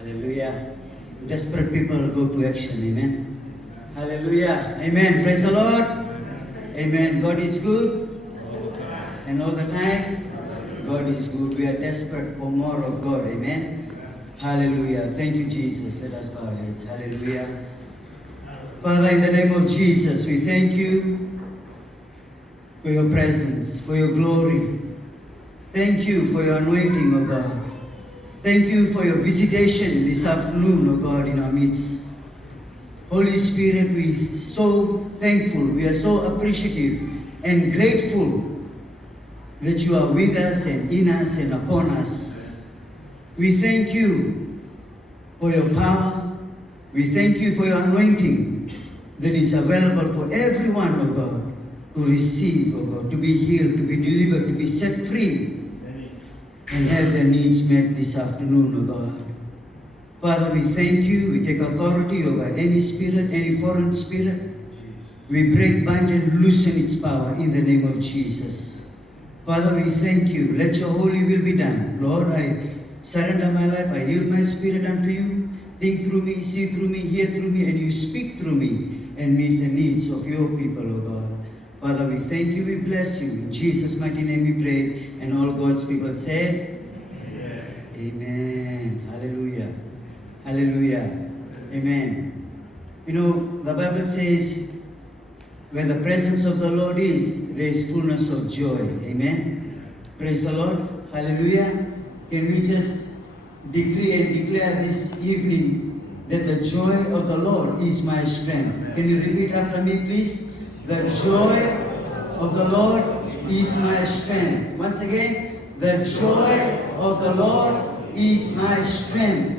Hallelujah. Desperate people go to action. Amen. Hallelujah. Amen. Praise the Lord. Amen. God is good. And all the time, God is good. We are desperate for more of God. Amen. Hallelujah. Thank you, Jesus. Let us bow our heads. Hallelujah. Father, in the name of Jesus, we thank you for your presence, for your glory. Thank you for your anointing, O God. Thank you for your visitation this afternoon, O God, in our midst. Holy Spirit, we are so thankful, we are so appreciative and grateful that you are with us and in us and upon us. We thank you for your power. We thank you for your anointing that is available for everyone, O God, to receive, O God, to be healed, to be delivered, to be set free, and have their needs met this afternoon, O God. Father, we thank you. We take authority over any spirit, any foreign spirit. We break, bind, and loosen its power in the name of Jesus. Father, we thank you. Let your holy will be done. Lord, I surrender my life. I yield my spirit unto you. Think through me, see through me, hear through me, and you speak through me and meet the needs of your people, O God. Father, we thank you, we bless you. In Jesus' mighty name we pray. And all God's people said, Amen. Amen. Hallelujah. Hallelujah. Amen. You know, the Bible says, where the presence of the Lord is, there is fullness of joy. Amen. Praise the Lord. Hallelujah. Can we just decree and declare this evening that the joy of the Lord is my strength? Can you repeat after me, please? The joy of the Lord is my strength. Once again, the joy of the Lord is my strength.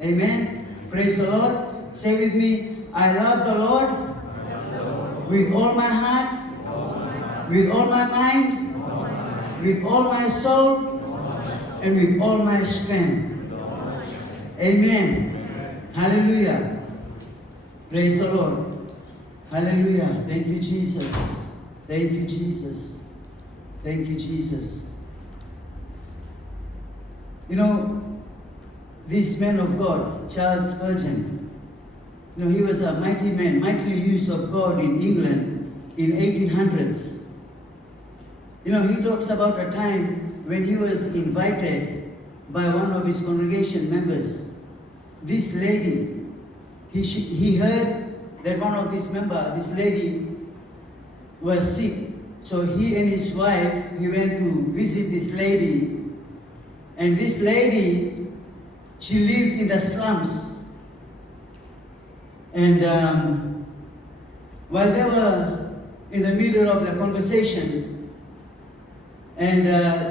Amen. Praise the Lord. Say with me, I love the Lord with all my heart, with all my mind, with all my soul, and with all my strength. Amen. Hallelujah. Praise the Lord. Hallelujah. Thank you, Jesus. Thank you, Jesus. Thank you, Jesus. You know, this man of God, Charles Spurgeon, you know, he was a mighty man, mightily used of God in England in 1800s. You know, he talks about a time when he was invited by one of his congregation members. This lady, he heard that one of these members, this lady, was sick. So he and his wife, he went to visit this lady. And this lady, she lived in the slums. And while they were in the middle of the conversation, and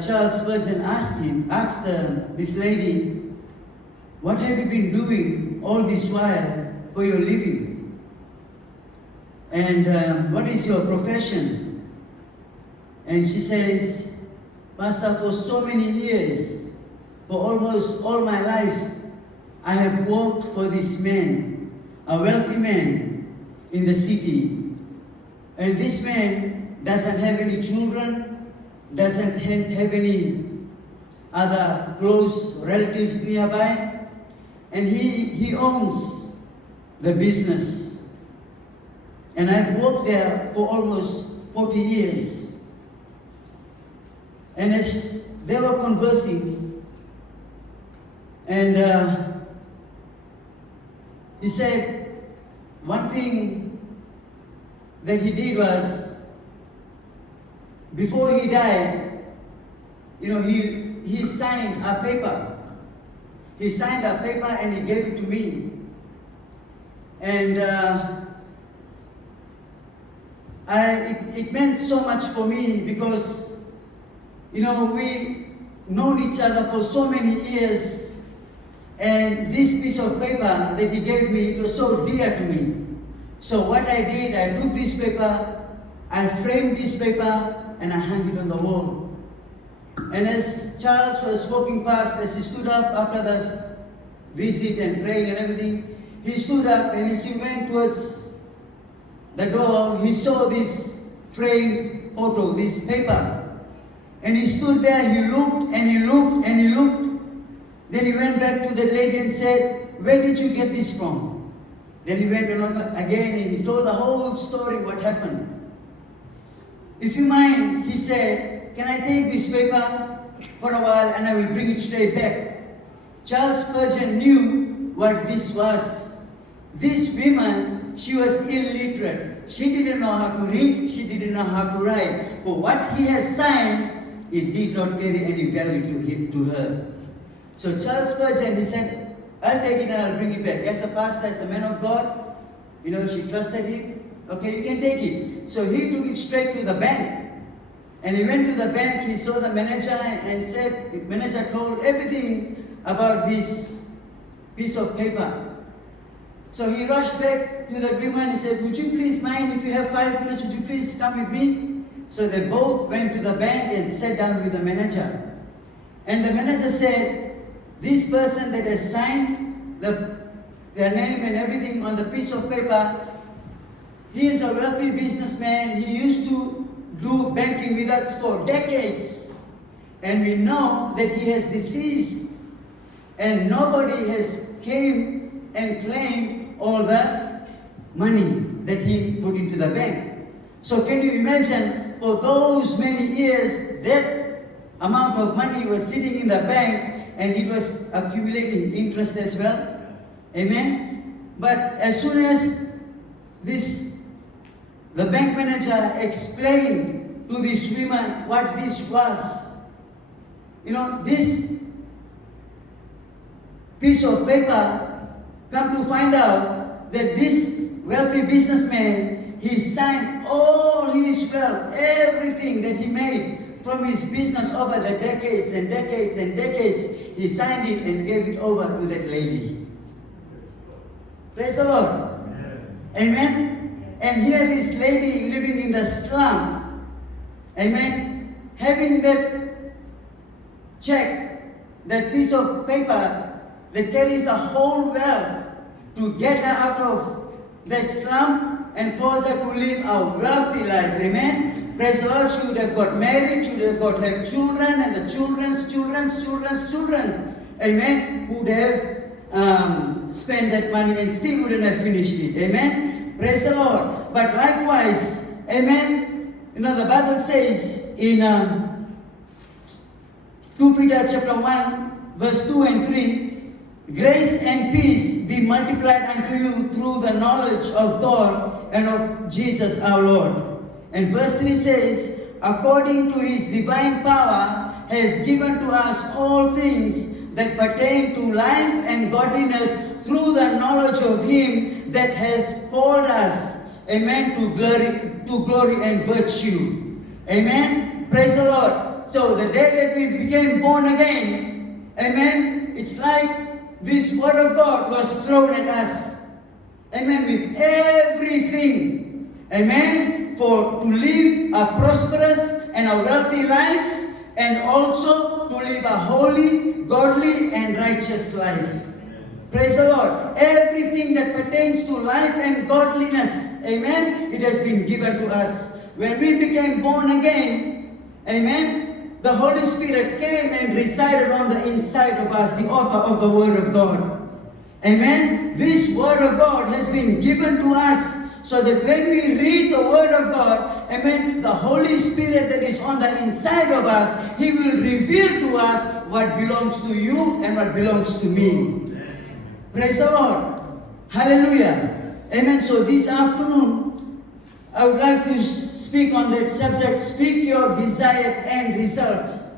Charles Spurgeon asked this lady, what have you been doing all this while for your living? And what is your profession? And she says, Pastor, for so many years, for almost all my life, I have worked for this man, a wealthy man in the city. And this man doesn't have any children, doesn't have any other close relatives nearby, and he owns the business. And I've worked there for almost 40 years. And as they were conversing, and he said, one thing that he did was, before he died, you know, he signed a paper. He signed a paper and he gave it to me. And it meant so much for me because, you know, we known each other for so many years, and this piece of paper that he gave me, it was so dear to me. So what I did, I took this paper, I framed this paper, and I hung it on the wall. And as Charles was walking past, as he stood up after the visit and praying and everything, he stood up, and as he went towards the door, he saw this framed photo, this paper. And he stood there, he looked and he looked and he looked. Then he went back to the lady and said, "Where did you get this from?" Then he went along again and he told the whole story what happened. "If you mind," he said, "can I take this paper for a while and I will bring it straight back?" Charles Spurgeon knew what this was. This woman, she was illiterate. She didn't know how to read, she didn't know how to write. For what he has signed, it did not carry any value to her. So Charles Spurgeon, he said, "I'll take it and I'll bring it back." As a pastor, as a man of God, she trusted him. "Okay, you can take it." So he took it straight to the bank. And he went to the bank, he saw the manager and said, the manager told everything about this piece of paper. So he rushed back to the woman and said, "Would you please mind, if you have 5 minutes, would you please come with me?" So they both went to the bank and sat down with the manager. And the manager said, "This person that has signed their name and everything on the piece of paper, he is a wealthy businessman. He used to do banking with us for decades. And we know that he has deceased and nobody has came and claimed all the money that he put into the bank." So can you imagine, for those many years, that amount of money was sitting in the bank and it was accumulating interest as well. Amen? But as soon as the bank manager explained to this woman what this was, this piece of paper, come to find out that this wealthy businessman, he signed all his wealth, everything that he made from his business over the decades and decades and decades, he signed it and gave it over to that lady. Praise the Lord. Amen. And here this lady living in the slum, amen, having that check, that piece of paper that carries the whole wealth to get her out of that slum and cause her to live a wealthy life. Amen. Praise the Lord. She would have got married, she would have have children, and the children's children. Amen. Who would have spent that money and still wouldn't have finished it. Amen. Praise the Lord. But likewise, amen, the Bible says in 2 Peter chapter 1, verse 2 and 3, "Grace and peace be multiplied unto you through the knowledge of God and of Jesus our Lord." And verse 3 says, "According to his divine power has given to us all things that pertain to life and godliness through the knowledge of him that has called us, amen, to glory and virtue." Amen. Praise the Lord. So the day that we became born again, amen, it's like this word of God was thrown at us, amen, with everything, amen, to live a prosperous and a wealthy life, and also to live a holy, godly, and righteous life. Praise the Lord. Everything that pertains to life and godliness, amen, it has been given to us. When we became born again, amen, the Holy Spirit came and resided on the inside of us, the author of the Word of God. Amen. This Word of God has been given to us so that when we read the Word of God, amen, the Holy Spirit that is on the inside of us, He will reveal to us what belongs to you and what belongs to me. Praise the Lord. Hallelujah. Amen. So this afternoon, I would like to speak on that subject, speak your desired end results.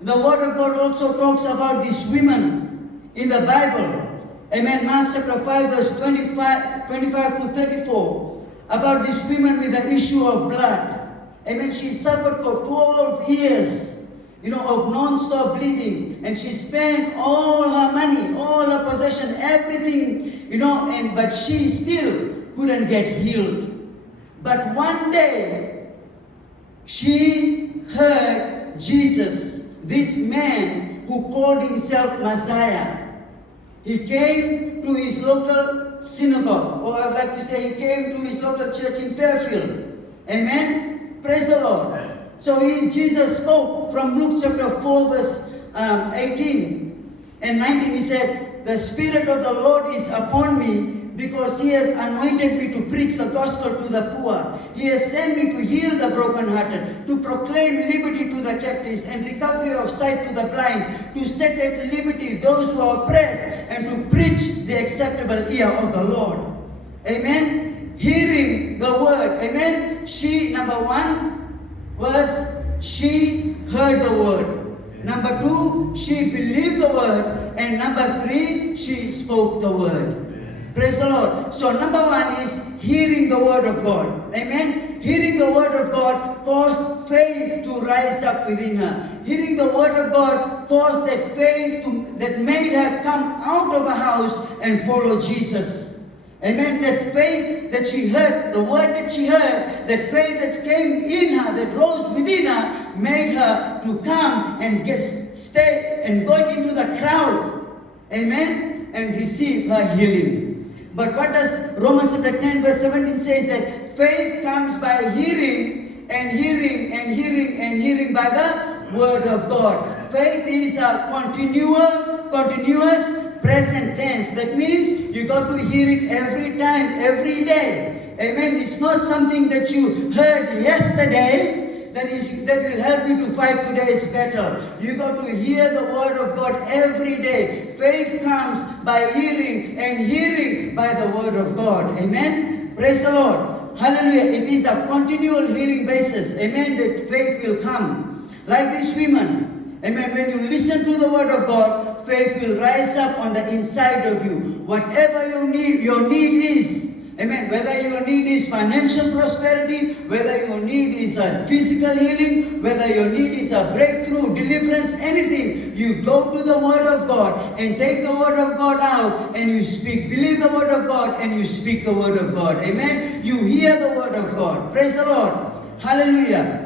The Word of God also talks about these women in the Bible. Amen. Mark chapter 5 verse 25 to 34. About this woman with the issue of blood. Amen. She suffered for 12 years. Of non-stop bleeding, and she spent all her money, all her possession, everything, but she still couldn't get healed. But one day, she heard Jesus, this man who called himself Messiah. He came to his local synagogue, or I'd like to say he came to his local church in Fairfield. Amen? Praise the Lord. So Jesus spoke from Luke chapter 4 verse 18. and 19, he said, the Spirit of the Lord is upon me, because He has anointed me to preach the gospel to the poor. He has sent me to heal the brokenhearted, to proclaim liberty to the captives and recovery of sight to the blind, to set at liberty those who are oppressed, and to preach the acceptable year of the Lord. Amen. Hearing the word. Amen. She, number one, was she heard the word. Number two, she believed the word. And number three, she spoke the word. Praise the Lord. So number one is hearing the word of God. Amen. Hearing the word of God caused faith to rise up within her. Hearing the word of God caused that faith that made her come out of her house and follow Jesus. Amen. That faith that she heard, the word that she heard, that faith that came in her, that rose within her, made her to come and stay and go into the crowd. Amen. And receive her healing. But what does Romans chapter 10 verse 17 says, that faith comes by hearing, and hearing and hearing and hearing by the word of God. Faith is a continuous present tense. That means you got to hear it every time, every day. Amen. It's not something that you heard yesterday that will help you to fight today's battle. You got to hear the word of God every day. Faith comes by hearing, and hearing by the word of God. Amen. Praise the Lord. Hallelujah. It is a continual hearing basis. Amen. That faith will come. Like this woman. Amen. When you listen to the word of God, faith will rise up on the inside of you. Whatever your need is. Amen. Whether your need is financial prosperity, whether your need is a physical healing, whether your need is a breakthrough, deliverance, anything, you go to the word of God and take the word of God out and you speak. Believe the word of God and you speak the word of God. Amen. You hear the word of God. Praise the Lord. Hallelujah.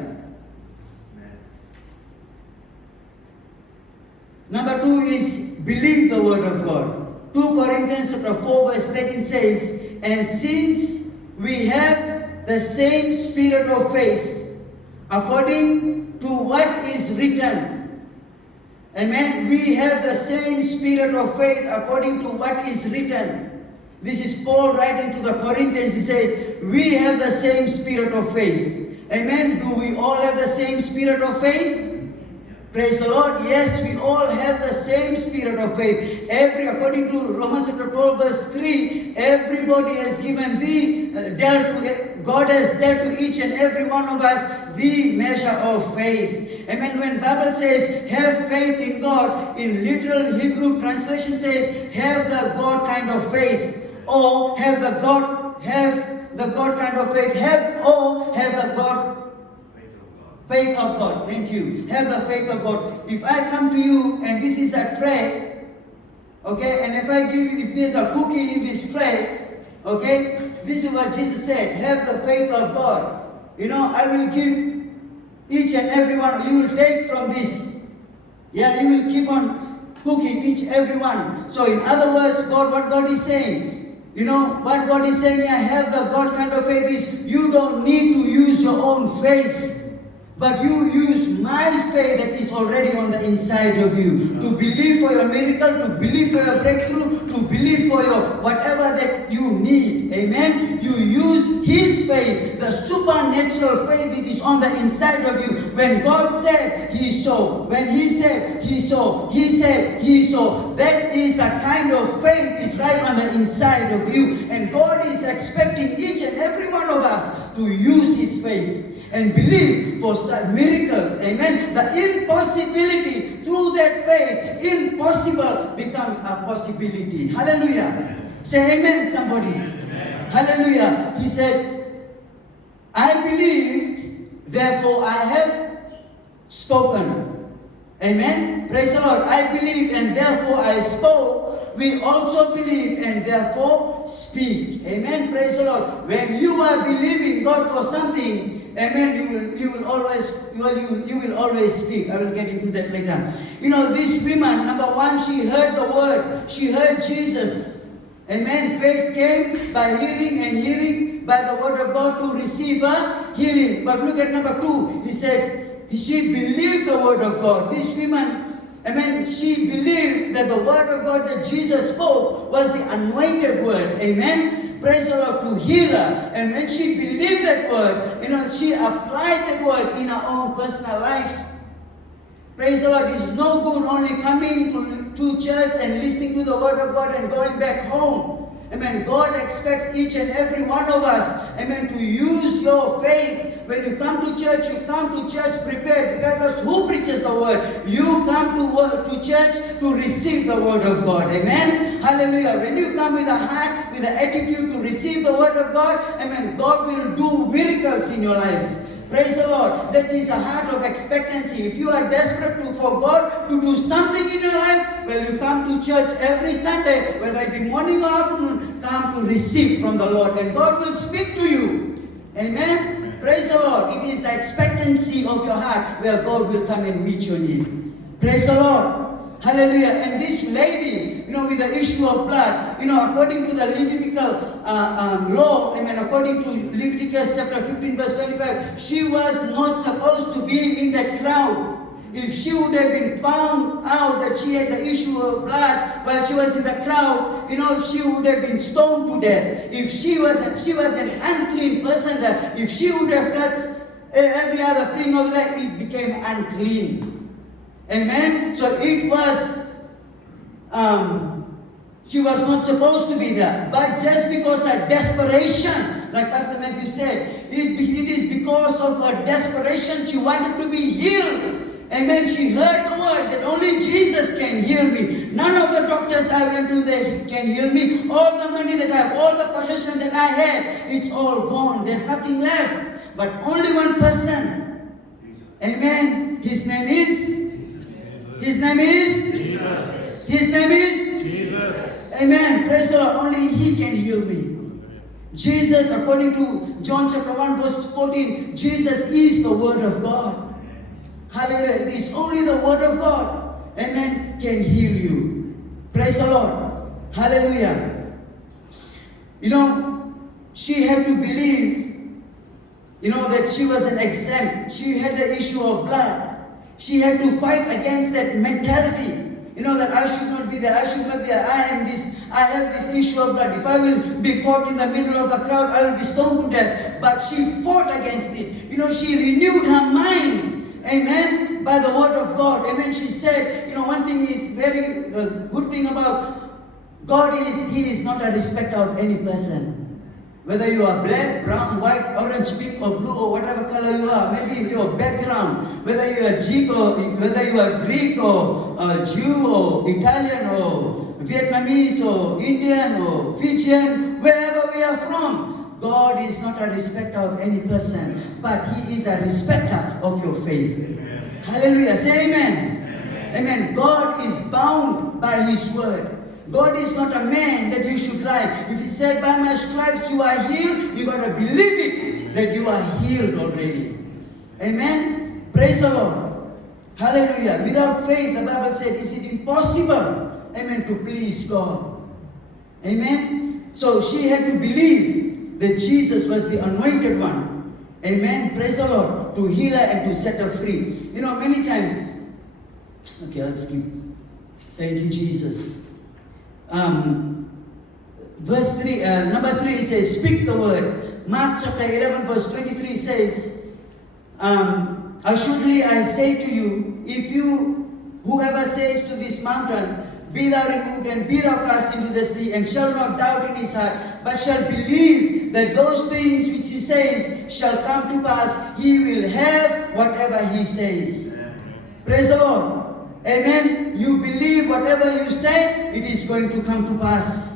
Number two is believe the word of God. 2 Corinthians chapter 4 verse 13 says, and since we have the same spirit of faith, according to what is written. Amen. We have the same spirit of faith according to what is written. This is Paul writing to the Corinthians. He said, we have the same spirit of faith. Amen. Do we all have the same spirit of faith? Praise the Lord. Yes, we all have the same spirit of faith. According to Romans chapter 12 verse 3, everybody has given God has dealt to each and every one of us the measure of faith. Amen. When Bible says have faith in God, in literal Hebrew translation says have the God kind of faith, or have the God kind of faith, have the God faith of God. Thank you. Have the faith of God. If I come to you and this is a tray, okay, and if there's a cookie in this tray, okay, this is what Jesus said. Have the faith of God. I will give each and every one. You will take from this. Yeah, you will keep on cooking each every one. So in other words, what God is saying, what God is saying, have the God kind of faith is you don't need to use your own faith. But you use my faith that is already on the inside of you. To believe for your miracle, to believe for your breakthrough, to believe for your whatever that you need. Amen. You use His faith, the supernatural faith that is on the inside of you. When God said, He saw. When He said, He saw. He said, He saw. That is the kind of faith is right on the inside of you. And God is expecting each and every one of us to use His faith and believe for miracles. Amen. The impossibility through that faith, impossible becomes a possibility. Hallelujah. Say amen, somebody. Amen. Hallelujah. He said, I believed, therefore I have spoken. Amen. Praise the Lord. I believe and therefore I spoke. We also believe and therefore speak. Amen. Praise the Lord. When you are believing God for something, amen, you will always speak. I will get into that later. This woman, number one, she heard the word. She heard Jesus. Amen. Faith came by hearing, and hearing by the word of God to receive a healing. But look at number two. He said, she believed the word of God. This woman, Amen. She believed that the word of God that Jesus spoke was the anointed word. Amen. Praise the Lord, to heal her. And when she believed that word, she applied that word in her own personal life. Praise the Lord. It's no good only coming to church and listening to the word of God and going back home. Amen. God expects each and every one of us, amen, to use your faith. When you come to church prepared, regardless who preaches the word. You come to church to receive the word of God. Amen. Hallelujah. When you come with a heart, with an attitude to receive the word of God, amen, God will do miracles in your life. Praise the Lord. That is a heart of expectancy. If you are desperate for God to do something in your life, well, you come to church every Sunday, whether it be morning or afternoon, come to receive from the Lord, and God will speak to you. Amen. Praise the Lord. It is the expectancy of your heart where God will come and meet your need. Praise the Lord. Hallelujah. And this lady, with the issue of blood, according to the Levitical law, according to Leviticus chapter 15 verse 25, she was not supposed to be in that crowd. If she would have been found out that she had the issue of blood while she was in the crowd, she would have been stoned to death. If she was an unclean person, if she would have touched every other thing over there, it became unclean. Amen. So it was, she was not supposed to be there. But just because of desperation, like Pastor Matthew said, it is because of her desperation she wanted to be healed. Amen. She heard the word that only Jesus can heal me. None of the doctors I went to can heal me. All the money that I have, all the possession that I had, it's all gone. There's nothing left. But only one person. Amen. His name is Jesus. His name is Jesus. Amen. Praise the Lord. Only He can heal me. Jesus, according to John chapter 1 verse 14, Jesus is the Word of God. Hallelujah. It is only the Word of God, amen, can heal you. Praise the Lord. Hallelujah. She had to believe, that she was an exempt. She had the issue of blood. She had to fight against that mentality. That I should not be there, I should not be there. I have this issue of blood. If I will be caught in the middle of the crowd, I will be stoned to death. But she fought against it. She renewed her mind. Amen. By the word of God. Amen. She said, one thing is very good thing about God is He is not a respecter of any person. Whether you are black, brown, white, orange, pink, or blue, or whatever color you are, maybe your background, whether you are Greek or Jew or Italian or Vietnamese or Indian or Fijian, wherever we are from, God is not a respecter of any person, but He is a respecter of your faith. Amen. Hallelujah. Say amen. Amen. God is bound by His word. God is not a man that you should lie. If He said, by my stripes you are healed, you got to believe it that you are healed already. Amen. Praise the Lord. Hallelujah. Without faith, the Bible said, is it impossible, amen, to please God. Amen. So she had to believe that Jesus was the anointed one. Amen. Praise the Lord. To heal her and to set her free. Many times. Okay, I'll skip. Thank you, Jesus. Verse 3, number 3, it says, speak the word. Mark chapter 11 verse 23 says, assuredly I say to you, whoever says to this mountain, be thou removed and be thou cast into the sea, and shall not doubt in his heart, but shall believe that those things which he says shall come to pass, he will have whatever he says. Praise the Lord. Amen. You believe whatever you say, it is going to come to pass.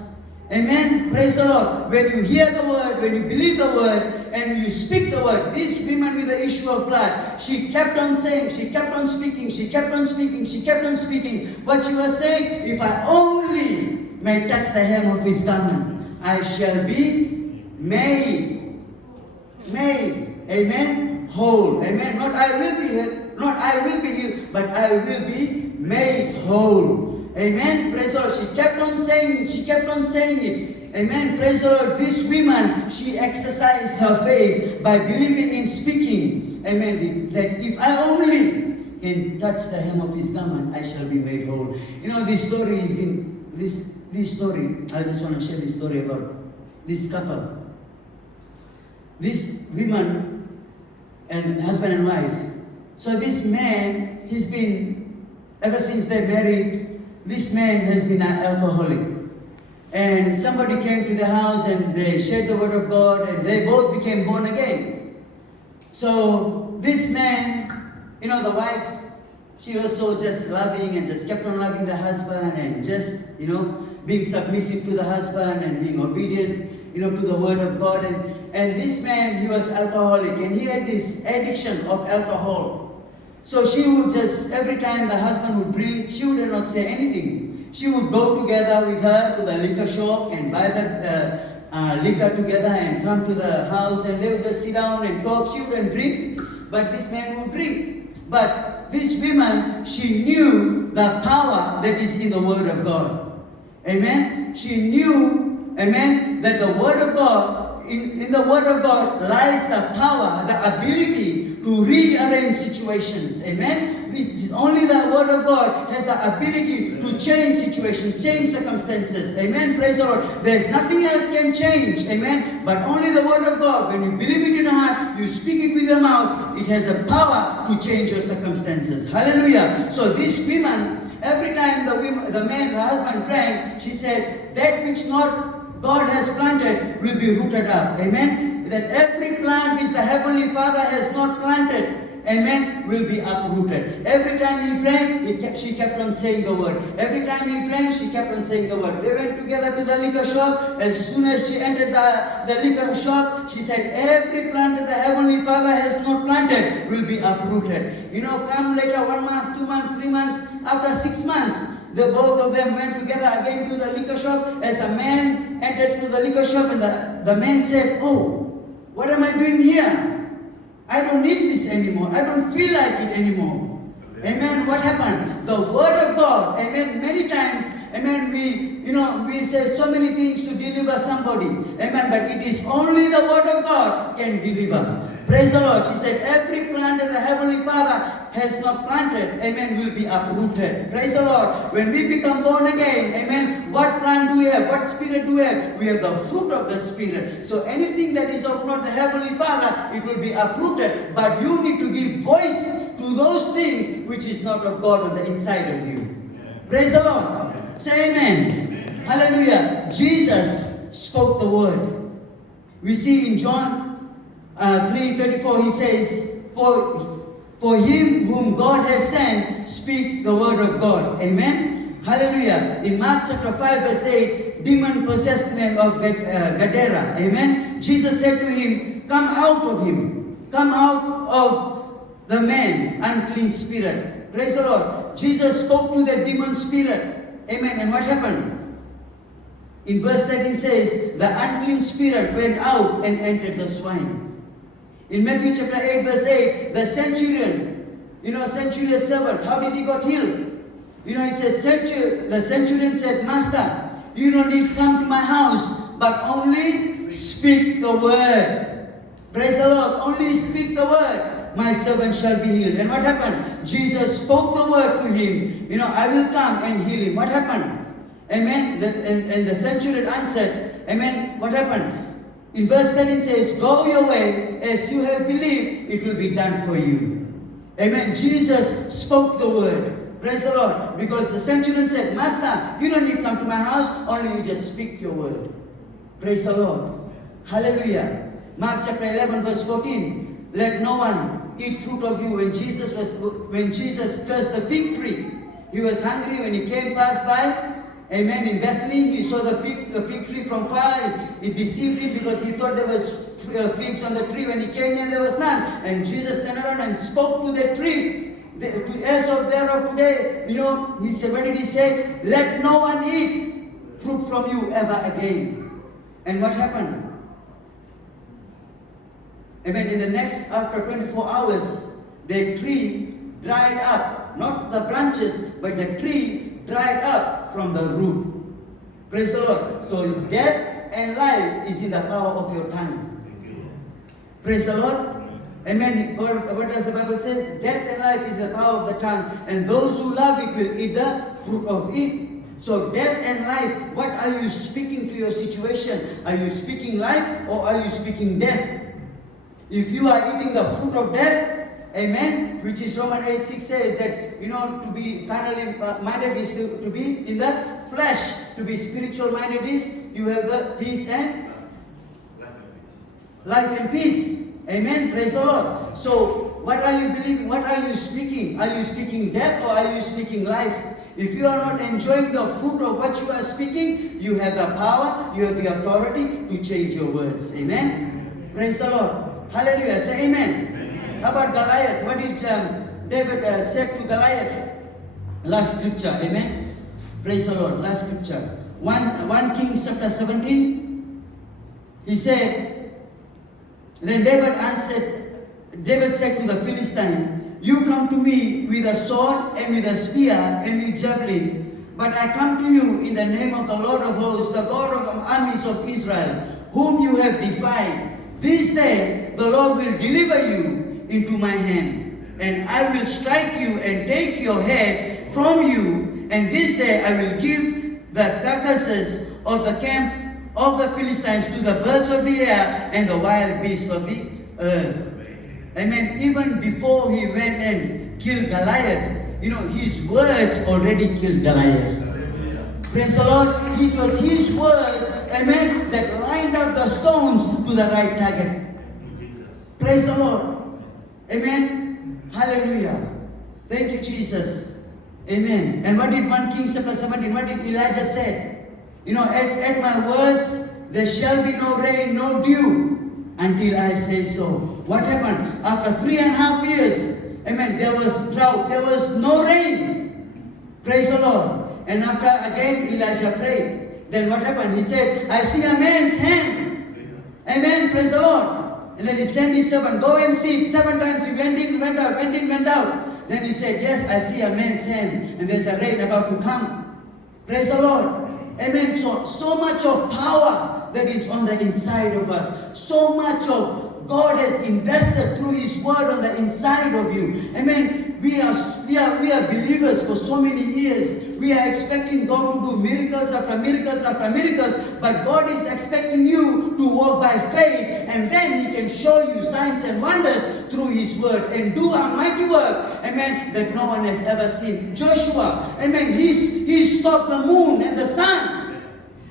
Amen. Praise the Lord. When you hear the word, when you believe the word, and you speak the word, this woman with the issue of blood, she kept on saying, she kept on speaking, she kept on speaking, she kept on speaking. What she was saying, if I only may touch the hem of his garment, I shall be made. Amen. Whole. Amen. Not I will be healed. Not I will be healed, but I will be made whole. Amen. Praise the Lord. She kept on saying it. She kept on saying it. Amen. Praise the Lord. This woman, she exercised her faith by believing in speaking. Amen. That if I only can touch the hem of his garment, I shall be made whole. You know, this story has been, this story, I just want to share this story about this couple. This woman and husband and wife. So this man, he's been, ever since they married, this man has been an alcoholic. And somebody came to the house and they shared the word of God and they both became born again. So this man, you know, the wife, she was so just loving and just kept on loving the husband and just, you know, being submissive to the husband and being obedient, you know, to the word of God. And this man, he was alcoholic and he had this addiction of alcohol. So she would just, every time the husband would drink, she would not say anything. She would go together with her to the liquor shop and buy the liquor together and come to the house and they would just sit down and talk. She wouldn't drink, but this man would drink. But this woman, she knew the power that is in the Word of God. Amen? She knew, amen, that the Word of God, in the Word of God lies the power, the ability to rearrange situations. Amen? Only the Word of God has the ability to change situations, change circumstances. Amen? Praise the Lord. There's nothing else can change. Amen? But only the Word of God. When you believe it in your heart, you speak it with your mouth, it has a power to change your circumstances. Hallelujah. So this woman, every time the husband drank, she said, that which not God has planted will be rooted up. Amen? That every plant which the Heavenly Father has not planted, amen, will be uprooted. Every time he drank, she kept on saying the word. Every time he drank, she kept on saying the word. They went together to the liquor shop. As soon as she entered the liquor shop, she said, every plant that the Heavenly Father has not planted will be uprooted. You know, come later, 1 month, 2 months, 3 months, after 6 months, the both of them went together again to the liquor shop. As the man entered to the liquor shop, and the man said, oh, what am I doing here? I don't need this anymore. I don't feel like it anymore. Amen. What happened? The Word of God. Amen. Many times, amen, we say so many things to deliver somebody. Amen. But it is only the Word of God can deliver. Praise the Lord. She said, every plant that the Heavenly Father has not planted, amen, will be uprooted. Praise the Lord. When we become born again, amen, what plant do we have? What spirit do we have? We have the fruit of the Spirit. So anything that is of not the Heavenly Father, it will be uprooted. But you need to give voice to those things which is not of God on the inside of you. Praise the Lord. Say amen. Hallelujah. Jesus spoke the word. We see in John 3:34, he says, for him whom God has sent, speak the word of God. Amen. Hallelujah. In Mark chapter 5 verse 8, demon-possessed man of Gadara. Amen. Jesus said to him, come out of him. Come out of the man, unclean spirit. Praise the Lord. Jesus spoke to the demon spirit. Amen. And what happened? In verse 13 says, the unclean spirit went out and entered the swine. In Matthew chapter 8 verse 8, the centurion, centurion's servant, how did he got healed? He said, the centurion said, Master, you don't need to come to my house, but only speak the word. Praise the Lord. Only speak the word. My servant shall be healed. And what happened? Jesus spoke the word to him. I will come and heal him. What happened? Amen. And the centurion answered, amen. What happened? In verse 13 says, go your way, as you have believed, it will be done for you. Amen. Jesus spoke the word. Praise the Lord. Because the centurion said, Master, you don't need to come to my house, only you just speak your word. Praise the Lord. Hallelujah. Mark chapter 11 verse 14. Let no one eat fruit of you. When Jesus cursed the fig tree, he was hungry when he passed by. Amen. In Bethany, he saw the fig tree from far. It deceived him because he thought there was figs on the tree. When he came near, there was none. And Jesus turned around and spoke to the tree. As of thereof today, he said, what did he say? Let no one eat fruit from you ever again. And what happened? Amen. In the next, after 24 hours, the tree dried up. Not the branches, but the tree dried up from the root. Praise the Lord. So death and life is in the power of your tongue. Praise the Lord. Amen. What does the Bible say? Death and life is the power of the tongue, and those who love it will eat the fruit of it. So death and life, what are you speaking to your situation? Are you speaking life or are you speaking death? If you are eating the fruit of death, amen, which is Romans 8:6 says that, to be carnally minded is to be in the flesh. To be spiritual minded is you have the peace and life and peace. Amen. Praise the Lord. So what are you believing? What are you speaking? Are you speaking death or are you speaking life? If you are not enjoying the fruit of what you are speaking, you have the power, you have the authority to change your words. Amen. Praise the Lord. Hallelujah. Say amen. How about Goliath? What did David said to Goliath? Last scripture. Amen. Praise the Lord. Last scripture. 1 Kings chapter 17. He said, then David said to the Philistine, you come to me with a sword and with a spear and with javelin, but I come to you in the name of the Lord of hosts, the God of the armies of Israel, whom you have defied. This day the Lord will deliver you into my hand, and I will strike you and take your head from you, and this day I will give the carcasses of the camp of the Philistines to the birds of the air and the wild beasts of the earth. Amen. Even before he went and killed Goliath, his words already killed Goliath. Praise the Lord. It was his words, amen, that lined up the stones to the right target. Praise the Lord. Amen. Hallelujah. Thank you, Jesus. Amen. And what did 1 Kings chapter 17, what did Elijah say? At my words, there shall be no rain, no dew, until I say so. What happened? After 3.5 years, amen, there was drought, there was no rain. Praise the Lord. And after again Elijah prayed. Then what happened? He said, I see a man's hand. Amen. Praise the Lord. And then he sent his servant, go and see. 7 times he went in, went out, went in, went out. Then he said, yes, I see a man's hand. And there's a rain about to come. Praise the Lord. Amen. So much of power that is on the inside of us. So much of God has invested through His Word on the inside of you. Amen. We are believers for so many years. We are expecting God to do miracles after miracles after miracles. But God is expecting you to walk by faith. And then He can show you signs and wonders through His Word. And do a mighty work. Amen. That no one has ever seen. Joshua. Amen. He stopped the moon and the sun.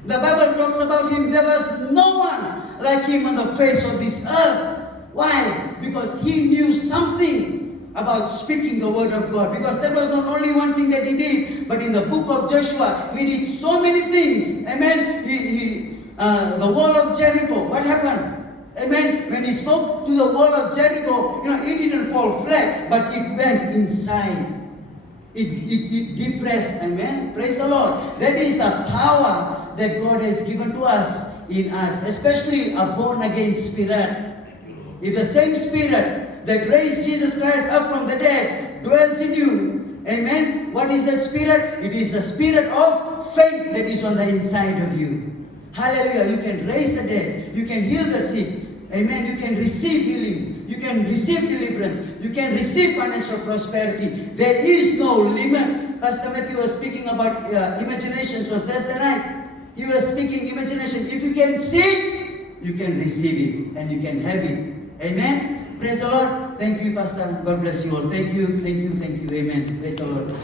The Bible talks about him. There was no one like him on the face of this earth. Why? Because he knew something about speaking the word of God. Because that was not only one thing that he did, but in the book of Joshua, he did so many things. Amen. The wall of Jericho, what happened? Amen. When he spoke to the wall of Jericho, it didn't fall flat, but it went inside. It depressed. Amen. Praise the Lord. That is the power that God has given to us in us, especially a born again spirit. If the same spirit that raised Jesus Christ up from the dead dwells in you, amen. What is that spirit? It is the spirit of faith that is on the inside of you. Hallelujah. You can raise the dead. You can heal the sick. Amen. You can receive healing. You can receive deliverance. You can receive financial prosperity. There is no limit. Pastor Matthew was speaking about imaginations on Thursday night. He was speaking imagination. If you can see it, you can receive it and you can have it. Amen. Praise the Lord. Thank you, Pastor. God bless you all. Thank you. Thank you. Thank you. Amen. Praise the Lord.